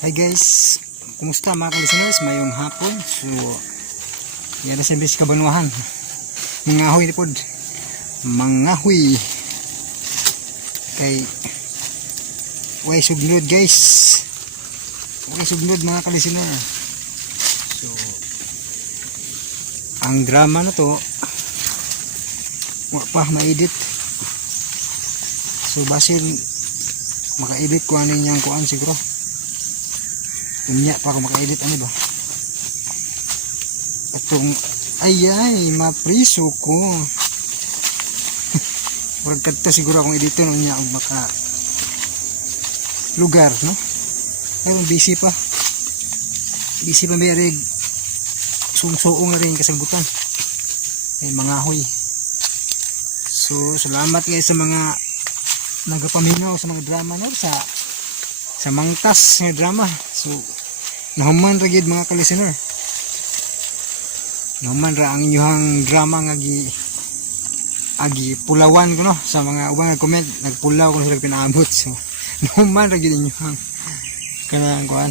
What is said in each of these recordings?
Hi guys, kumusta mga ka-listeners? Mayong hapon. So, yan na siyempre si Kabanwahan. Mangahoy ni pod. Mangahoy. Kay way sugnod guys. Way sugnod mga ka-listener. So, ang drama na to wala pa ma-edit. So, basin maka-edit ko ano niyang kuan siguro. Unya pa ako maka-edit ano ba? Atong ay mapriso ko. Murag kadto siguro akong editon unya og maka lugar, no? Ay busy pa. Busy pa may rig sungsoong na rin kasagutan. Ay mangahoy. So salamat guys sa mga nagapaminaw sa mga drama no sa mangtas nga drama. So nahuman ra gid mga ka-listener. Nahuman ra ang inyong drama nga agi pulawan ko no sa mga ubang nag-comment, nagpulaw ko sila pinaabot. So nahuman ra gid inyong kanang kuan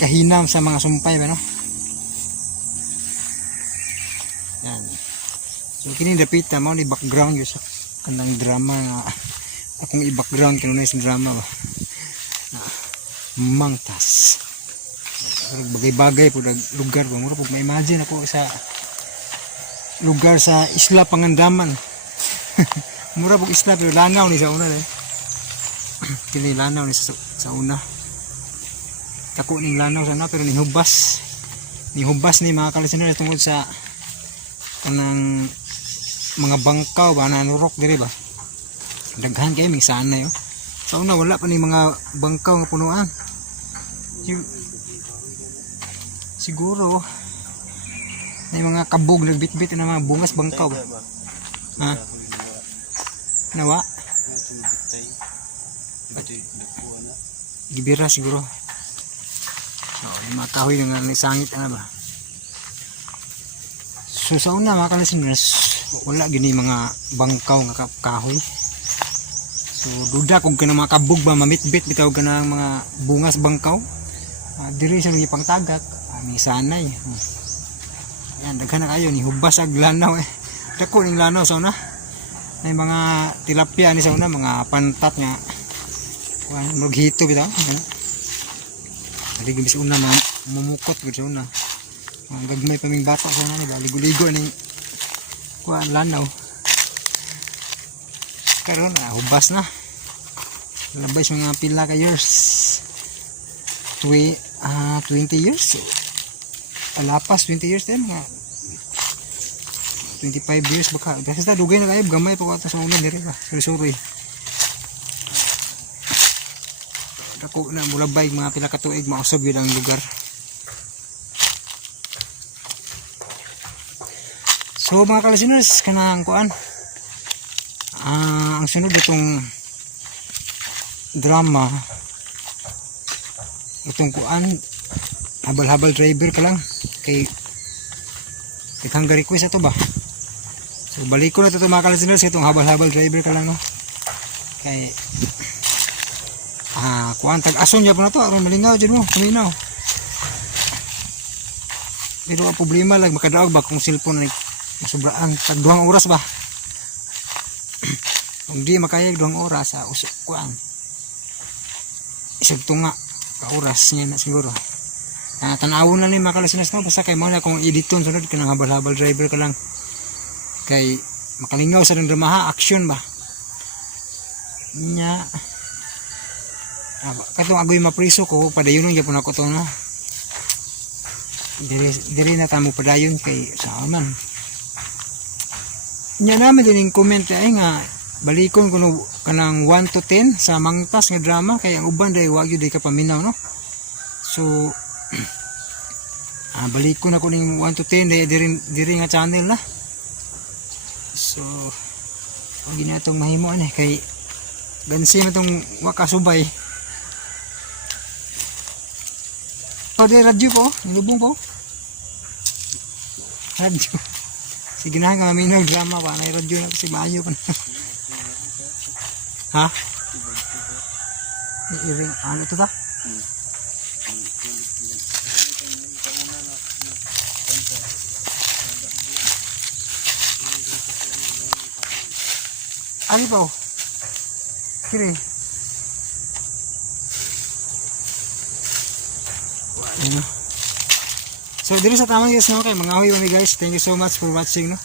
kahinam sa mga sumpay ba no. Yan. So kini dapita mao ni background yo sa kanang drama nga akong i-background kanunay sa drama ba. Mangtas. Bagay-bagay po lugar ba. Mura po ma-imagine ako sa lugar sa isla Pangandaman. Mura po isla pero lanaw ni sa una eh. Kini lanaw ni sa una. Tako ning lanaw sa una pero nihubas. Nihubas ni mga ka-listener tungod sa kanang mga bangkaw ba na nurok diri ba. Daghan kayo may sana yo. Sa una wala pa ni mga bangkaw nga punuan. Siguro may mga kabog nagbitbit na mga bungas bangkaw ba? Ha? Nawa? Gibira siguro. So, yung mga kahoy na nagsangit na ba? So sa una mga ka-listeners, wala gini mga bangkaw nga kahoy. So duda kung kanang mga kabog ba mamitbit bitaw kanang mga bungas bangkaw. Diri sa mga pangtagak, may sanay. Yan daghan na kayo ni hubas ag lanaw eh. Dako ning lanaw sa una. May mga tilapia ni sa una, mga pantat nga. Kuan maghito bitaw. Dili gyud sa una mamukot gyud sa una. Ang gagmay pa ming bata sa una ni ligo-ligo ni kuan lanaw. Karon hubas na. Labay sa mga pila ka years. 20 years. Alapas 20 years din mga 25 years baka. Basta dugay na kayo gamay pa ko ato sa una diri ba. Sorry. Dako na mulabay mga pila ka tuig mausab gyud ang lugar. So mga ka-listeners kanang kuan ang sunod itong drama itong kuan habal-habal driver ka lang kay hanggang request ito ba. So balik ko na ito mga ka-listeners itong habal-habal driver ka lang no kay kuan tag-ason niya po na ito aron malingaw dyan mo kuminaw pero ang problema lang makadaog ba kung cellphone na sobraan tag 2 oras ba. Kung di makaya 2 oras sa usok kuan isag tunga ka oras niya na siguro. Tanawon na ni mga ka-listeners no basta kay mo na kung editon sunod kanang habal-habal driver ka lang kay makalingaw sa dramaha action ba nya katong agoy mapriso ko padayon gyapon ako to no diri na tamo padayon kay sa man nya naman din comment ay nga balikon kuno kanang 1 to 10 sa mangtas nga drama kay ang uban day wa gyud ka paminaw no. So balikon ako ning 1 to 10 diri nga channel na. So ang ginatong mahimo ani kay gansi man tong wa kasubay. Di radyo po, nilubong po. Radyo. Sige na nga maminaw drama ba na radyo na kasi maayo pa. Ha? Iring, ano ito ta? Ali ba? Kiri. Ano? So dito sa tamang guys, no, kay mga huy guys, thank you so much for watching, no.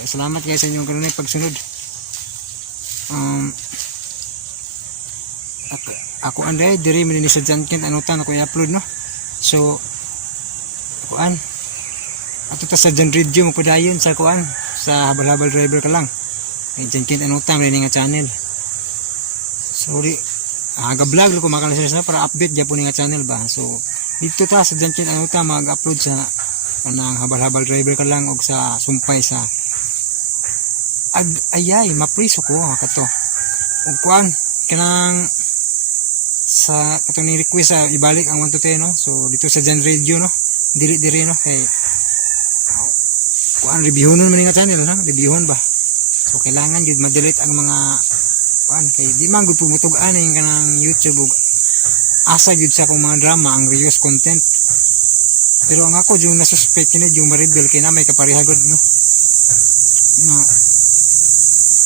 So, salamat guys sa inyong kanunay pagsunod. Ako anday diri man ni sa Jankin anutan ako i-upload, no. So kuan ato ta sa Jan Radio mo padayon sa kuan sa habal-habal driver ka lang. Ay Jankin anutan rin nga channel. Sorry. Ga-vlog ko makalisis na para update gyapon nga channel ba. So dito ta sa Jankin anutan mag-upload sa anang habal-habal driver ka lang og sa sumpay sa ayay mapriso ko kato. Og kuan kanang sa katong ni request sa ibalik ang 1 to 10, no. So dito sa Jan Radio, no, diri no kay kuan reviewon man nga channel, no, reviewon ba. So kailangan jud ma-delete ang mga kuan kay di man gud pumutug-an ang kanang YouTube ug asa jud sa akong mga drama ang reuse content. Pero ang ako jud na suspect kini jud ma-reveal kay na may kapareha gud, no.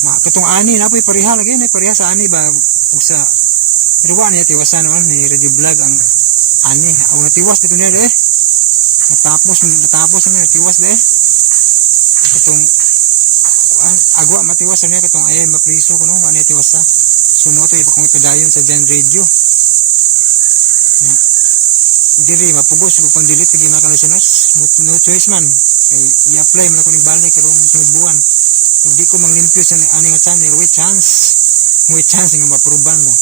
Na katong ani na poy pareha lagi na pareha sa ani ba ug sa pero wala niya tiwasan naman ni Radio Vlog ang ani. Ako natiwas dito niya natapos na natiwas katong agwa matiwas niya katong ay mapriso ko, no. Wala niya tiwas sa sumoto ito kung ipadayon sa Jan Radio diri mapugos kung pang delete pag mga kalisanos. No choice man kay i-apply man ako ni balik karong sunod buwan. So di ko manglimpyo sa ani nga channel with chance nga maproban mo.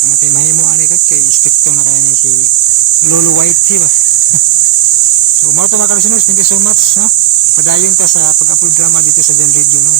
Namatay mahimo ani kat kay stricto na kaya niya si Lolo Whitey ba. So mo to mga kalisanos, thank you so much, no. Padayon ta sa pag-upload drama dito sa Jan Radio, no.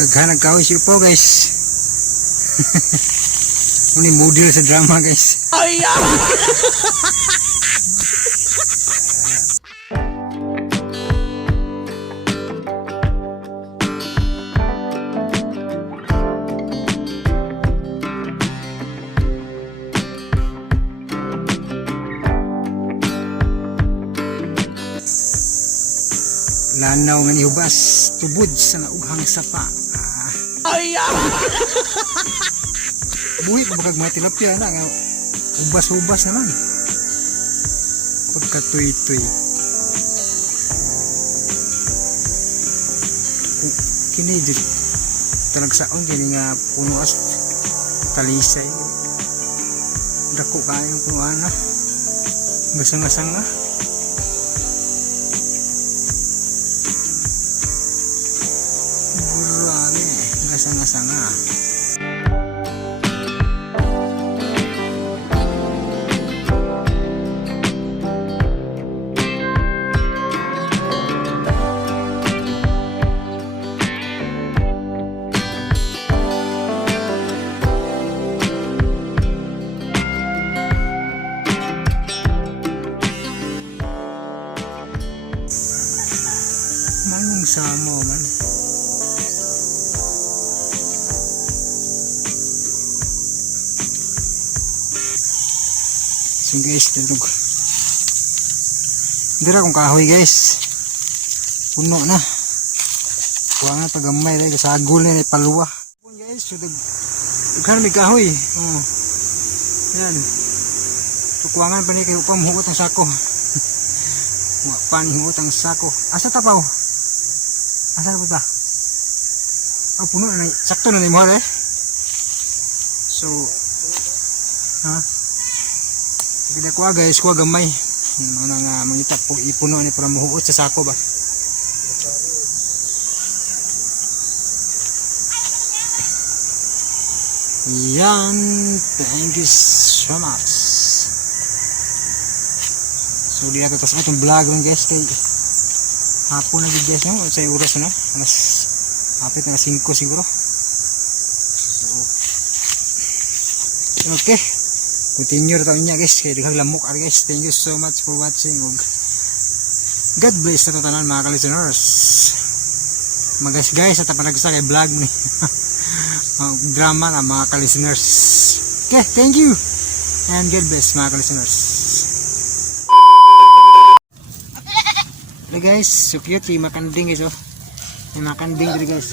Naghanag kawis yun po guys. Muli model sa drama guys. Ay lanaw nga nihubas tubod sa naughang sapa. Buhi pa bagag mga tilapia na nga ubas-ubas naman pagkatuy-tuy. Kini dito talagsaon kini nga puno as talisay dako kayong punuan na gasang-gasang na. Sanga-sanga. Manong samo man. So guys, tulog. Dira kong kahoy guys. Puno na. Kuwangan pagamay rin. Kasagol na paluwa. Guys, so daghan may kahoy. Oh. Yan. So kuwangan pa ni kayo pa muhugot ang sako. Panihugot ang sako. Asa tapaw? Asa na ta? Oh, puno na. Sakto na ni mo eh. So, ha? Kita kuha guys, kuha gamay. Ano nga, mangitak po ipuno ni para muhuot sa sako ba? Yan, thank you so much. So, di natin tapos itong vlog rin guys, kay hapon na guys, no? Sa oras na, alas, hapit na 5 siguro. So, okay. Continue na taon niya guys, kaya dikhang lamok guys. Thank you so much for watching. God bless na tanan mga ka-listeners. Magas guys, at panagsa kay vlog ni drama na mga ka-listeners. Okay, thank you and God bless mga ka-listeners. Hey guys, so cute yung makanding guys. May makanding dito guys.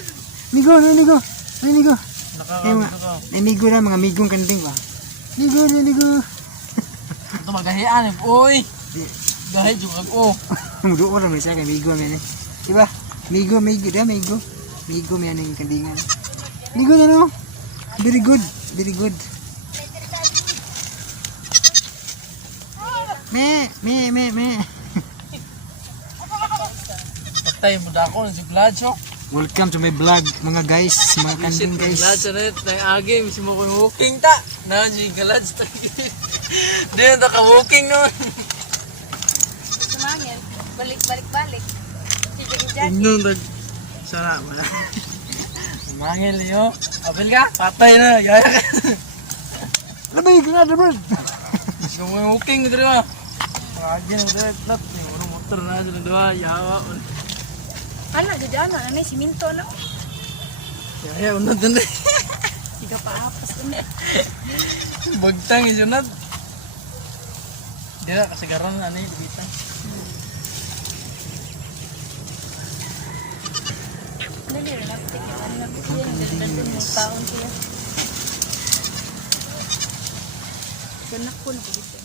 Migo, migo, migo. May migo na, mga migong kanding ba? Ligo. Ito magahian eh. Uy! Gahi juga ako. Muduo na may siya kay migo man eh. Diba? Migo. Migo may anong kandingan. Migo na no? Very good. Me. Patay mo da ako si Vlad. Welcome to my vlog mga guys, mga kanding guys. Vlad sa net na agi misi mo ko walking ta. Na si Galad ta. Di na ka walking no. Sumangil, balik. Nung dag sana man. Mangil yo. Apil ka? Patay na. Yaya ka. Labay ka na bro. Kung may walking dito ba? Agi na dito nat. Yung motor na dito dua yawa. Ano, dyan na, may siminto na. Yaya unod na. Tiga pa apas na. Bagtang is unod. Di na kasagaran na ano yung bitang. Dali rin, napit yung napit yan. Dali yung taon sila. Ganak ko na po dito.